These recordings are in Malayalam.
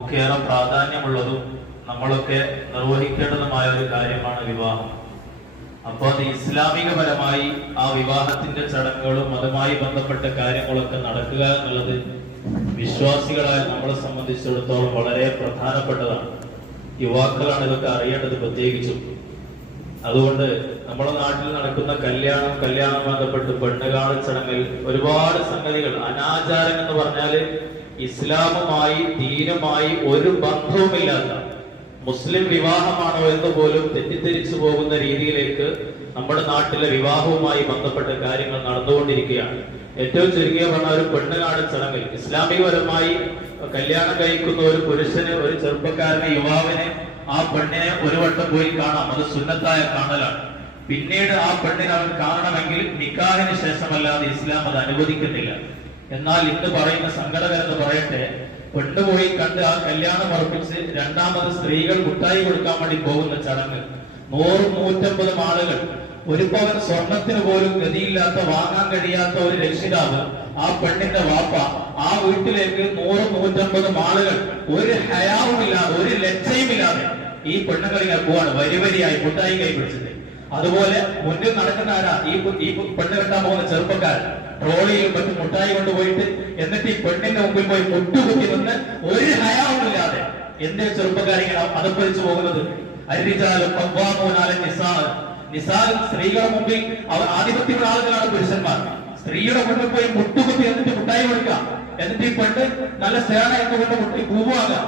ഏറെ പ്രാധാന്യമുള്ളതും നമ്മളൊക്കെ നിർവഹിക്കേണ്ടതുമായ ഒരു കാര്യമാണ് വിവാഹം. അപ്പോൾ അത് ഇസ്ലാമികപരമായി ആ വിവാഹത്തിന്റെ ചടങ്ങുകളും അതുമായി ബന്ധപ്പെട്ട കാര്യങ്ങളൊക്കെ നടക്കുക എന്നുള്ളത് വിശ്വാസികളായ നമ്മളെ സംബന്ധിച്ചിടത്തോളം വളരെ പ്രധാനപ്പെട്ടതാണ്. യുവാക്കളാണ് ഇതൊക്കെ അറിയേണ്ടത് പ്രത്യേകിച്ചും. അതുകൊണ്ട് നമ്മുടെ നാട്ടിൽ നടക്കുന്ന കല്യാണം ബന്ധപ്പെട്ട് പെണ്ണുകാണൽ ചടങ്ങിൽ ഒരുപാട് സംഗതികൾ, അനാചാരം എന്ന് പറഞ്ഞാല് ഇസ്ലാമുമായി ദീനുമായി ഒരു ബന്ധവുമില്ലാത്ത മുസ്ലിം വിവാഹമാണോ എന്ന് പോലും തെറ്റിദ്ധരിച്ചു പോകുന്ന രീതിയിലേക്ക് നമ്മുടെ നാട്ടിലെ വിവാഹവുമായി ബന്ധപ്പെട്ട കാര്യങ്ങൾ നടന്നുകൊണ്ടിരിക്കുകയാണ്. ഏറ്റവും ചുരുങ്ങിയ പറഞ്ഞ ഒരു പെണ്ണുകാണൽ ചടങ്ങിൽ ഇസ്ലാമികപരമായി കല്യാണം കഴിക്കുന്ന ഒരു പുരുഷന്, ഒരു ചെറുപ്പക്കാരനെ, യുവാവിനെ, ആ പെണ്ണിനെ ഒരു വട്ടം പോയി കാണാം. അത് സുന്നത്തായ കാണലാണ്. പിന്നീട് ആ പെണ്ണിനെ അവൻ കാണണമെങ്കിൽ നിക്കാഹിന് ശേഷമല്ലാതെ ഇസ്ലാം അത് അനുവദിക്കുന്നില്ല. എന്നാൽ ഇന്ന് പറയുന്ന സങ്കടകരെന്ന് പറയട്ടെ, പെണ്ണുപോയി കണ്ട് ആ കല്യാണം ഉറപ്പിച്ച് രണ്ടാമത് സ്ത്രീകൾ മുട്ടായി കൊടുക്കാൻ വേണ്ടി പോകുന്ന ചടങ്ങ് 100-150 ആളുകൾ, ഒരു പവൻ സ്വർണത്തിന് പോലും ഗതിയില്ലാത്ത, വാങ്ങാൻ കഴിയാത്ത ഒരു രക്ഷിതാവ്, ആ പെണ്ണിന്റെ വാപ്പ ആ വീട്ടിലേക്ക് 100-150 ആളുകൾ ഒരു ഹയാവുമില്ലാതെ, ഒരു ലജ്ജയുമില്ലാതെ ഈ പെണ്ണുങ്ങളിങ്ങനെ പോവാണ് വരിവരിയായി മുട്ടായി കൈ പിടിച്ചിട്ട്. അതുപോലെ മുന്നിൽ നടക്കുന്ന ആരാ? ഈ പെണ്ണ് കെട്ടാൻ പോകുന്ന ചെറുപ്പക്കാരൻ ട്രോളിയിൽ മറ്റും മുട്ടായി കൊണ്ടുപോയിട്ട് എന്നിട്ട് ഈ പെണ്ണിന്റെ മുമ്പിൽ പോയി മുട്ടുകുത്തി നിന്ന് ഒരു ഹയാവുമില്ലാതെ എന്റെ ചെറുപ്പക്കാരിങ്ങനെ അതപ്പതിച്ചു പോകുന്നത്. നിസാലും സ്ത്രീകളുടെ മുമ്പിൽ അവർ ആധിപത്യമുള്ള ആളുകളാണ് പുരുഷന്മാർ. സ്ത്രീയുടെ മുന്നിൽ പോയി മുട്ടുകുത്തി എന്നിട്ട് മുട്ടായി കൊടുക്കുക, എന്നിട്ട് ഈ പെണ്ണ് നല്ല സേന എന്നുകൊണ്ട് മുട്ടി പൂവാകാം.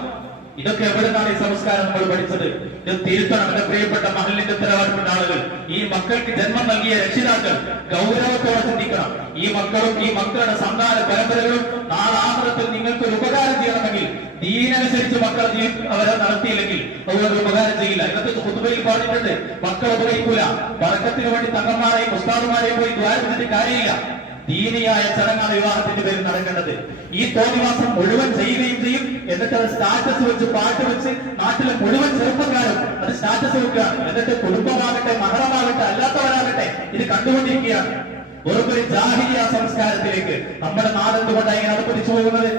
ഇതൊക്കെ എവിടെ നിന്നാണ് ഈ സംസ്കാരം നമ്മൾ പഠിച്ചത്? ഇത് തിരുത്തണം. എന്റെ പ്രിയപ്പെട്ട മഹലിന്റെ ഉത്തരവാദിത്തപ്പെട്ട ആളുകൾ, ഈ മക്കൾക്ക് ജന്മം നൽകിയ രക്ഷിതാക്കൾ ഗൗരവത്തോടെ ചിന്തിക്കണം. ഈ മക്കളും ഈ മക്കളുടെ സന്താന പരമ്പരകളും നാളെ ആഖിറത്തിൽ നിങ്ങൾക്ക് ഒരു ഉപകാരം ചെയ്യണമെങ്കിൽ ദീനനുസരിച്ച് മക്കളെ അവരെ നടത്തിയില്ലെങ്കിൽ അതുകൊണ്ട് ഉപകാരം ചെയ്യില്ല. ഇന്നത്തെ ഖുതുബയിൽ പറഞ്ഞിട്ടുണ്ട്, മക്കൾ ഉപകരിക്കൂല. ബറക്കത്തിന് വേണ്ടി തങ്ങന്മാരെയും ഉസ്താദുമാരെയും പോയി ദ്വാ ചെയ്തിട്ട് കാര്യമില്ല. ദീനിയായ ചടങ്ങാണ് വിവാഹത്തിന്റെ പേരിൽ നടക്കേണ്ടത്. ഈ തോന്നിവാസം മുഴുവൻ ചെയ്യുകയും ചെയ്യും. എന്നിട്ട് അത് സ്റ്റാറ്റസ് വെച്ച്, പാട്ട് വെച്ച് നാട്ടിലെ മുഴുവൻ ചെറുപ്പക്കാരും അത് സ്റ്റാറ്റസ് വെക്കുകയാണ്. എന്നിട്ട് കുടുംബമാകട്ടെ, മഹറമാകട്ടെ, അല്ലാത്തവരാകട്ടെ ഇത് കണ്ടുകൊണ്ടിരിക്കുകയാണ്. വെറുമൊരു ജാഹിലിയ സംസ്കാരത്തിലേക്ക് നമ്മുടെ നാടെന്തുകൊണ്ടാണ് ഇങ്ങനെ അടുപ്പിച്ചു പോകുന്നത്?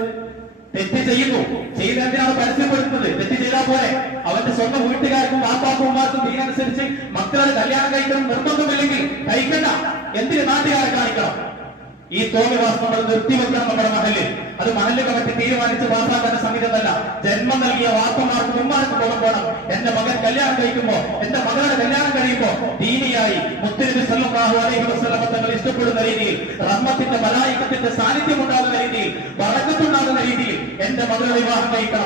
തെറ്റ് ചെയ്യുന്നു, ചെയ്തെന്തിനാണ് പരസ്യപ്പെടുത്തുന്നത്? തെറ്റ് ചെയ്താൽ പോലെ അവന്റെ സ്വന്തം വീട്ടുകാർക്കും വാപ്പാക്കും ഉമ്മാർക്കും ദീനനുസരിച്ച് മക്കളുടെ കല്യാണം കഴിക്കണം നിർബന്ധമില്ലെങ്കിൽ കഴിക്കണ്ട. എന്തിന് നാട്ടുകാരെ കാണിക്കണം? ഈ തോന്നിവാസം നമ്മൾ നിർത്തിവെക്കണം നമ്മുടെ മഹലിൽ. അത് മഹലിൽ കമ്മിറ്റി തീരുമാനിച്ച് പാസാക്കുന്ന സംഗീതമല്ല. ജന്മം നൽകിയ വാപ്പമാർക്കും ഉമ്മാർക്കും ബോധം വേണം. എന്റെ മകൻ കല്യാണം കഴിക്കുമ്പോ, എന്റെ മകളുടെ കല്യാണം കഴിയുമ്പോ ദീനിയായി മുത്തുനബി സല്ലല്ലാഹു അലൈഹി വസല്ലം തങ്ങൾ ഇഷ്ടപ്പെടുന്ന രീതിയിൽ, റഹ്മത്തിന്റെ മലായികത്തിന്റെ സാന്നിധ്യം ഉണ്ടാകുന്ന രീതിയിൽ, ബറക്കത്തുണ്ടാകുന്ന രീതിയിൽ എന്റെ മകളുടെ വിവാഹം കഴിക്കണം.